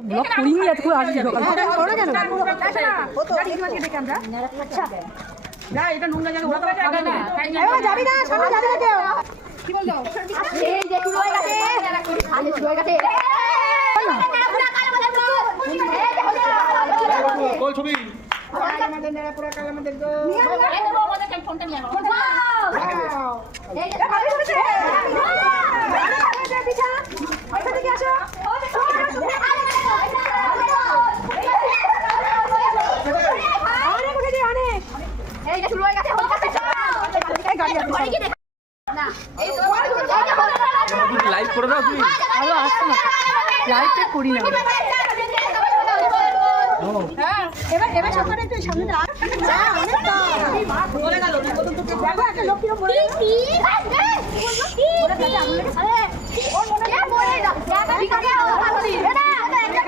blog করিনি এত করে আসি সকাল করো কেন আচ্ছা না এটা নোংরা জায়গা ওরা তো খাবে না এবার যাবি না সামনে যাবি না কেউ কি বলছো এই যে শুরু হয়ে গেছে আরে শুরু হয়ে গেছে কল ছবি আমাদের নেড়া পুরো কাল আমাদের গো এই তো আমাদের ফোনটা নিয়ে নাও এই যে ভালো হয়েছে পিছা ওইটা থেকে আসো এই যে শুরু হয়ে গেছে এই গাড়ি আছে না এই তো লাইভ করে দাও তুমি আরো আসছে না লাইভটা করি না হ্যাঁ এবার সকালে একটু সামনে যা অনেকটা বলে গেল দেখো একটা লোক কিরকম বলে কি আসবে ওরে কাছে আগুন লেগেছে আরে ওর মনে হয় বলে দাও ঠিক আছে